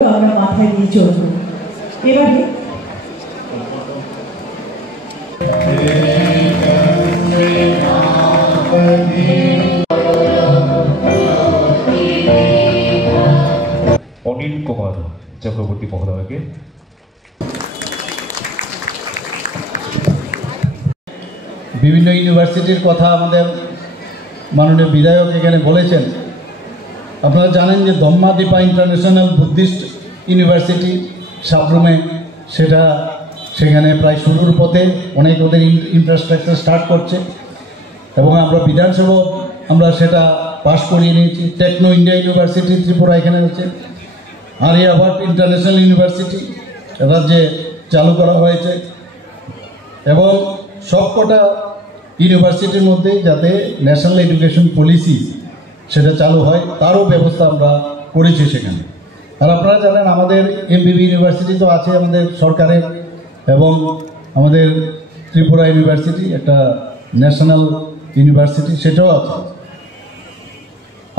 আমরা মাথায় নিয়ে চলব। এবারে অনিল কুমার চক্রবর্তী মহোদয়কে বিভিন্ন ইউনিভার্সিটির কথা আমাদের মাননীয় বিধায়ক এখানে বলেছেন। আপনারা জানেন যে দম্মাদীপা ইন্টারন্যাশনাল বুদ্ধিস্ট ইউনিভার্সিটি সাবরুমে সেখানে প্রায় শুরুর পথে অনেক ওদের ইনফ্রাস্ট্রাকচার স্টার্ট করছে এবং আমরা বিধানসভা আমরা সেটা পাশ করিয়ে নিয়েছি। টেকনো ইন্ডিয়া ইউনিভার্সিটি ত্রিপুরা এখানে হচ্ছে, আরিয়াভাট ইন্টারন্যাশনাল ইউনিভার্সিটি রাজ্যে চালু করা হয়েছে এবং সবকটা ইউনিভার্সিটির মধ্যে যাতে ন্যাশনাল এডুকেশন পলিসি সেটা চালু হয় তারও ব্যবস্থা আমরা করেছি সেখানে। আর আপনারা জানেন আমাদের এমবিবি ইউনিভার্সিটি তো আছে আমাদের সরকারের, এবং আমাদের ত্রিপুরা ইউনিভার্সিটি একটা ন্যাশনাল ইউনিভার্সিটি সেটাও আছে।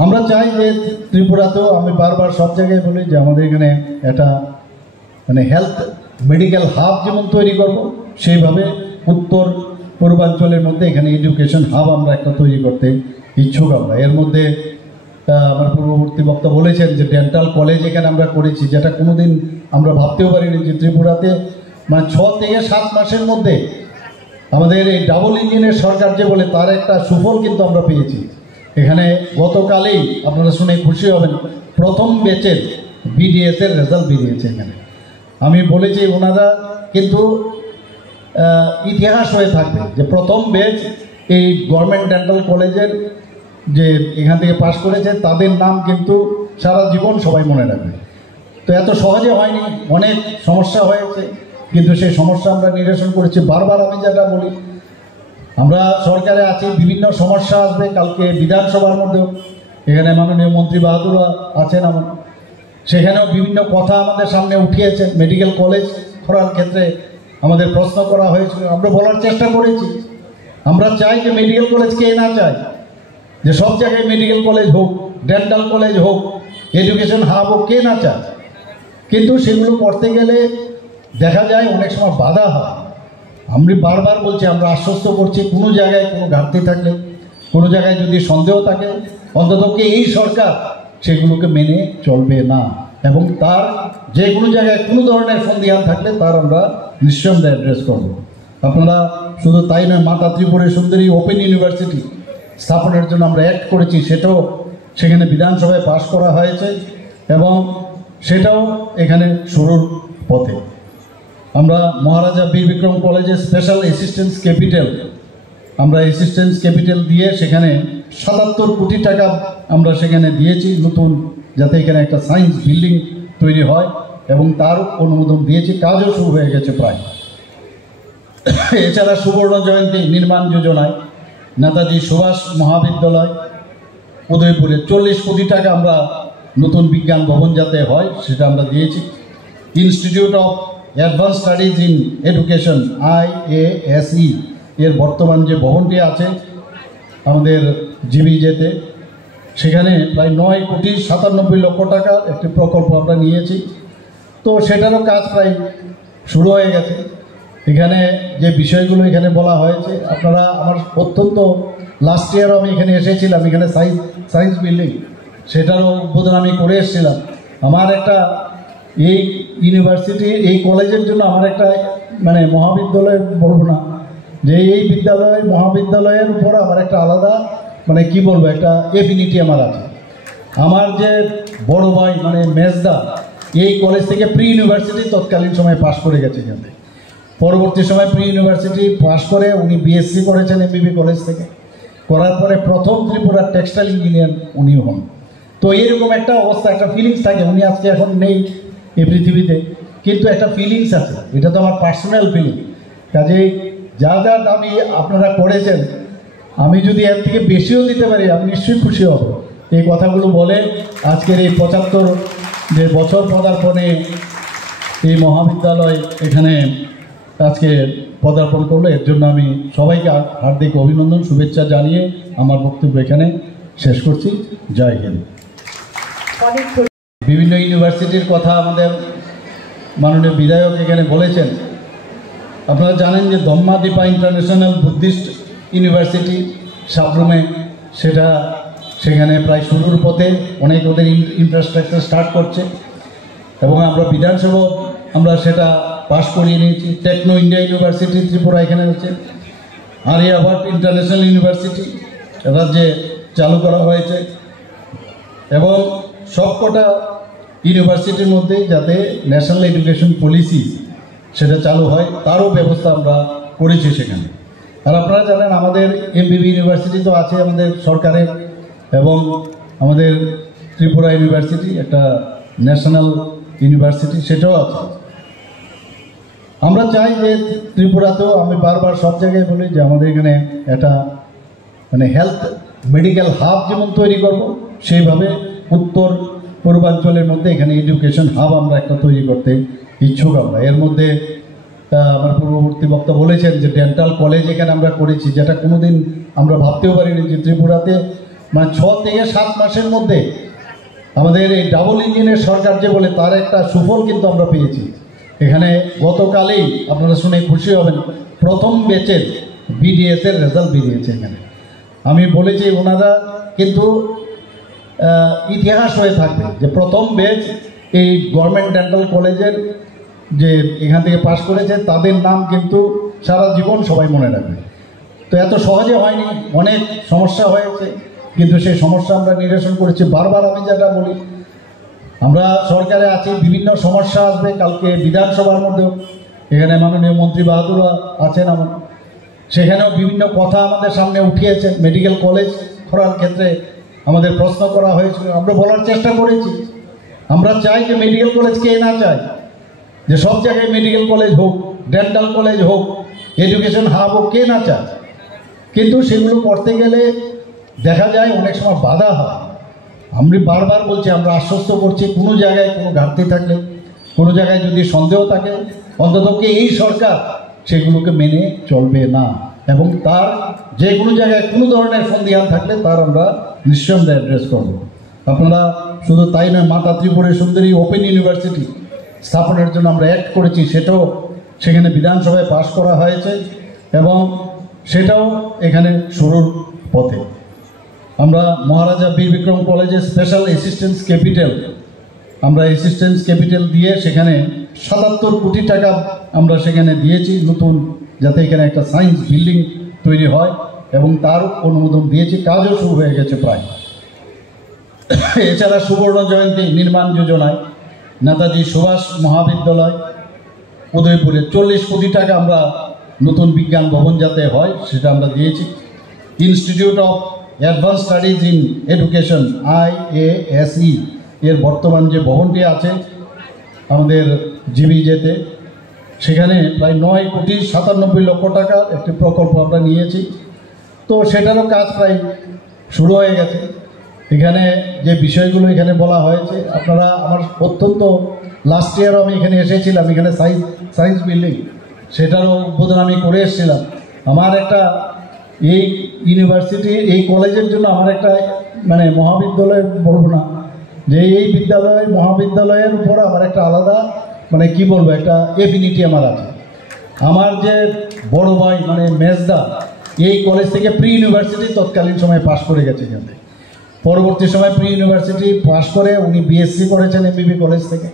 আমরা চাই যে ত্রিপুরাতেও, আমি বারবার সব জায়গায় বলি যে আমাদের এখানে একটা হেলথ মেডিকেল হাব যেমন তৈরি করব, সেইভাবে উত্তর পূর্বাঞ্চলের মধ্যে এখানে এডুকেশন হাব আমরা একটা তৈরি করতে ইচ্ছুক। আমরা এর মধ্যে আমার পূর্ববর্তী বক্তা বলেছেন যে ডেন্টাল কলেজ এখানে আমরা করেছি, যেটা কোনোদিন আমরা ভাবতেও পারিনি যে ত্রিপুরাতে 6 থেকে 7 মাসের মধ্যে আমাদের এই ডাবল ইঞ্জিনের সরকার যে বলে তার একটা সুফল কিন্তু আমরা পেয়েছি। এখানে গতকালেই আপনারা শুনে খুশি হবেন, প্রথম ব্যাচের বিডিএসের রেজাল্ট বেরিয়েছে এখানে। আমি বলেছি ওনারা কিন্তু ইতিহাস হয়ে থাকবে যে প্রথম ব্যাচ এই গভর্নমেন্ট ডেন্টাল কলেজের যে এখান থেকে পাশ করেছে তাদের নাম কিন্তু সারা জীবন সবাই মনে রাখবে। তো এত সহজে হয়নি, অনেক সমস্যা হয়েছে, কিন্তু সেই সমস্যা আমরা নিরসন করেছি। বারবার আমি যেটা বলি, আমরা সরকারে আছি, বিভিন্ন সমস্যা আসবে। কালকে বিধানসভার মধ্যেও এখানে মাননীয় মন্ত্রী বাহাদুর আছেন, আমার সেখানেও বিভিন্ন কথা আমাদের সামনে উঠিয়েছেন। মেডিকেল কলেজ করার ক্ষেত্রে আমাদের প্রশ্ন করা হয়েছিল, আমরা বলার চেষ্টা করেছি। আমরা চাই যে মেডিকেল কলেজ কে না চায়, যে সব জায়গায় মেডিকেল কলেজ হোক, ডেন্টাল কলেজ হোক, এডুকেশন হাব হোক, কে না চায়। কিন্তু সেগুলো করতে গেলে দেখা যায় অনেক সময় বাধা হয়। আমি বারবার বলছি, আমরা আশ্বস্ত করছি, কোনো জায়গায় কোনো ঘাটতি থাকলে, কোনো জায়গায় যদি সন্দেহ থাকে, অন্ততকে এই সরকার সেগুলোকে মেনে চলবে না, এবং তার যে কোনো জায়গায় কোনো ধরনের সন্দেহান থাকলে তার আমরা নিঃসন্দেহে অ্যাড্রেস করব। আপনারা শুধু তাই নয়, মাতা ত্রিপুরা সুন্দরী ওপেন ইউনিভার্সিটি স্থাপনের জন্য আমরা অ্যাক্ট করেছি, সেটাও সেখানে বিধানসভায় পাশ করা হয়েছে এবং সেটাও এখানে শুরুর পথে। আমরা মহারাজা বীর বিক্রম কলেজে স্পেশাল অ্যাসিস্ট্যান্স ক্যাপিটাল, আমরা অ্যাসিস্ট্যান্স ক্যাপিটাল দিয়ে সেখানে 77 কোটি টাকা আমরা সেখানে দিয়েছি নতুন, যাতে এখানে একটা সায়েন্স বিল্ডিং তৈরি হয়, এবং তার অনুমোদন দিয়েছি, কাজও শুরু হয়ে গেছে প্রায়। এছাড়া সুবর্ণ জয়ন্তী নির্মাণ যোজনায় নেতাজি সুভাষ মহাবিদ্যালয় উদয়পুরে 40 কোটি টাকা আমরা নতুন বিজ্ঞান ভবন যাতে হয় সেটা আমরা দিয়েছি। Institute of advance studies in education IASE এর বর্তমান যে ভবনটি আছে আমাদের জিবিজেতে, সেখানে প্রায় 9,97,00,000 টাকার একটি প্রকল্প আমরা নিয়েছি। তো সেটারও কাজ প্রায় শুরু হয়ে গেছে। এখানে যে বিষয়গুলো এখানে বলা হয়েছে, আপনারা আমার অত্যন্ত লাস্ট ইয়ারও আমি এখানে এসেছিলাম, এখানে সায়েন্স বিল্ডিং সেটারও উদ্বোধন আমি করে এসেছিলাম। আমার একটা এই ইউনিভার্সিটি এই কলেজের জন্য আমার একটা মহাবিদ্যালয় বলবো না, যে এই বিদ্যালয় মহাবিদ্যালয়ের উপর আমার একটা আলাদা কি বলবো একটা এফিনিটি আমার আছে। আমার যে বড় ভাই মেজদা এই কলেজ থেকে প্রি ইউনিভার্সিটি তৎকালীন সময় পাশ করে গেছে, এখান থেকে পরবর্তী সময় প্রি ইউনিভার্সিটি পাশ করে উনি বিএসসি করেছেন এমবিবি কলেজ থেকে, করার পরে প্রথম ত্রিপুরার টেক্সটাইল ইঞ্জিনিয়ার উনি হন। তো এইরকম একটা অবস্থা, একটা ফিলিংস থাকে। উনি আজকে এখন নেই এই পৃথিবীতে, কিন্তু একটা ফিলিংস আছে, এটা তো আমার পার্সোনাল ফিলিং। কাজেই যা যা দাবি আপনারা করেছেন, আমি যদি এর থেকে বেশিও দিতে পারি আমি নিশ্চয়ই খুশি হব। এই কথাগুলো বলে আজকের এই 75 যে বছর পদার্পণে এই মহাবিদ্যালয় এখানে আজকে পদার্পণ করলো, এর জন্য আমি সবাইকে হার্দিক অভিনন্দন শুভেচ্ছা জানিয়ে আমার বক্তব্য এখানে শেষ করছি। জয় হিন্দ। বিভিন্ন ইউনিভার্সিটির কথা আমাদের মাননীয় বিধায়ক এখানে বলেছেন। আপনারা জানেন যে দম্মাদীপা ইন্টারন্যাশনাল বুদ্ধিস্ট ইউনিভার্সিটি সাবরুমে, সেখানে প্রায় শুরুর পথে, অনেক ওদের ইনফ্রাস্ট্রাকচার স্টার্ট করছে এবং আমরা বিধানসভা আমরা সেটা পাশ করিয়ে নিয়েছি। টেকনো ইন্ডিয়া ইউনিভার্সিটি ত্রিপুরা এখানে হচ্ছে, আরিয়াভাট ইন্টারন্যাশনাল ইউনিভার্সিটি রাজ্যে চালু করা হয়েছে এবং সবকটা ইউনিভার্সিটির মধ্যে যাতে ন্যাশনাল এডুকেশন পলিসি সেটা চালু হয় তারও ব্যবস্থা আমরা করেছি সেখানে। আর আপনারা জানেন আমাদের এমবিবি ইউনিভার্সিটি তো আছে আমাদের সরকারের, এবং আমাদের ত্রিপুরা ইউনিভার্সিটি একটা ন্যাশনাল ইউনিভার্সিটি সেটাও আছে। আমরা চাই যে ত্রিপুরাতেও, আমি বারবার সব জায়গায় বলি যে আমাদের এখানে একটা হেলথ মেডিকেল হাব যেমন তৈরি করব, সেইভাবে উত্তর পূর্বাঞ্চলের মধ্যে এখানে এডুকেশন হাব আমরা একটা তৈরি করতে ইচ্ছুক। আমরা এর মধ্যে আমার পূর্ববর্তী বক্তা বলেছেন যে ডেন্টাল কলেজ এখানে আমরা করেছি, যেটা কোনোদিন আমরা ভাবতেও পারিনি যে ত্রিপুরাতে 6 থেকে 7 মাসের মধ্যে আমাদের এই ডাবল ইঞ্জিনের সরকার যে বলে তার একটা সুফল কিন্তু আমরা পেয়েছি। এখানে গতকালেই আপনারা শুনে খুশি হবেন, প্রথম ব্যাচের বিডিএস এর রেজাল্ট বেরিয়েছে এখানে। আমি বলেছি ওনারা কিন্তু ইতিহাস হয়ে থাকবে যে প্রথম ব্যাচ এই গভর্নমেন্ট ডেন্টাল কলেজের যে এখান থেকে পাশ করেছে তাদের নাম কিন্তু সারা জীবন সবাই মনে রাখবে। তো এত সহজে হয়নি, অনেক সমস্যা হয়েছে, কিন্তু সেই সমস্যা আমরা নিরসন করেছি। বারবার আমি যেটা বলি, আমরা সরকারে আছি, বিভিন্ন সমস্যা আসবে। কালকে বিধানসভার মধ্যেও এখানে মাননীয় মন্ত্রী বাহাদুর আছেন, আমার সেখানেও বিভিন্ন কথা আমাদের সামনে উঠিয়েছে। মেডিকেল কলেজ করার ক্ষেত্রে আমাদের প্রশ্ন করা হয়েছিল, আমরা বলার চেষ্টা করেছি। আমরা চাই যে মেডিকেল কলেজ কে না চায়, যে সব জায়গায় মেডিকেল কলেজ হোক, ডেন্টাল কলেজ হোক, এডুকেশন হাব হোক, কে না চায়। কিন্তু সেগুলো করতে গেলে দেখা যায় অনেক সময় বাধা হয়। আমি বারবার বলছি, আমরা আশ্বস্ত করছি, কোনো জায়গায় কোনো ঘাটতি থাকলে, কোনো জায়গায় যদি সন্দেহ থাকে, অন্ততকে এই সরকার সেগুলোকে মেনে চলবে না, এবং তার যে কোনো জায়গায় কোনো ধরনের সন্দেহান থাকলে তার আমরা নিঃসন্দেহে অ্যাড্রেস করব। আপনারা শুধু তাই নয়, মাতা ত্রিপুরা সুন্দরী ওপেন ইউনিভার্সিটি স্থাপনের জন্য আমরা অ্যাক্ট করেছি, সেটাও সেখানে বিধানসভায় পাশ করা হয়েছে এবং সেটাও এখানে শুরুর পথে। আমরা মহারাজা বীর বিক্রম কলেজে স্পেশাল অ্যাসিস্ট্যান্স ক্যাপিটাল, আমরা অ্যাসিস্ট্যান্স ক্যাপিটাল দিয়ে সেখানে 77 কোটি টাকা আমরা সেখানে দিয়েছি নতুন, যাতে এখানে একটা সায়েন্স বিল্ডিং তৈরি হয়, এবং তার অনুমোদন দিয়েছি, কাজও শুরু হয়ে গেছে প্রায়। এছাড়া সুবর্ণ জয়ন্তী নির্মাণ যোজনায় নেতাজি সুভাষ মহাবিদ্যালয় উদয়পুরে 40 কোটি টাকা আমরা নতুন বিজ্ঞান ভবন যাতে হয় সেটা আমরা দিয়েছি। Institute of advance studies in education IASE এর বর্তমান যে ভবনটি আছে আমাদের জিবিজেতে, সেখানে প্রায় 9,97,00,000 টাকার একটি প্রকল্প আমরা নিয়েছি। তো সেটারও কাজ প্রায় শুরু হয়ে গেছে। এখানে যে বিষয়গুলো এখানে বলা হয়েছে, আপনারা, আমার অত্যন্ত লাস্ট ইয়ারও আমি এখানে এসেছিলাম, এখানে সায়েন্স বিল্ডিং সেটারও উদ্বোধন আমি করে এসেছিলাম। আমার একটা এই ইউনিভার্সিটি, এই কলেজের জন্য আমার একটা মহাবিদ্যালয় বলবো না, যে এই মহাবিদ্যালয়ের উপর আমার একটা আলাদা কি বলবো, একটা এফিনিটি আমার আছে। আমার যে বড় ভাই মেজদা এই কলেজ থেকে প্রি ইউনিভার্সিটি তৎকালীন সময় পাশ করে গেছে, এখান থেকে পরবর্তী সময় প্রি ইউনিভার্সিটি পাশ করে উনি বিএসসি করেছেন এমবিবি কলেজ থেকে,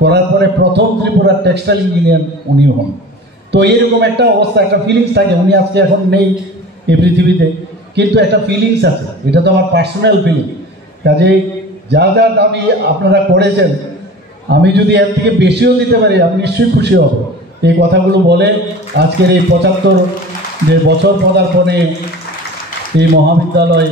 করার পরে প্রথম ত্রিপুরার টেক্সটাইল ইঞ্জিনিয়ার উনি হন। তো এরকম একটা অবস্থা, একটা ফিলিংস থাকে। উনি আজকে এখন নেই এই পৃথিবীতে, কিন্তু একটা ফিলিংস আছে, এটা তো আমার পার্সোনাল ফিলিং। কাজেই যা যা দামি আপনারা করেছেন, আমি যদি এর থেকে বেশিও দিতে পারি আমি নিশ্চয়ই খুশি হব। এই কথাগুলো বলে আজকের এই 75 যে বছর পদার্পণে এই মহাবিদ্যালয়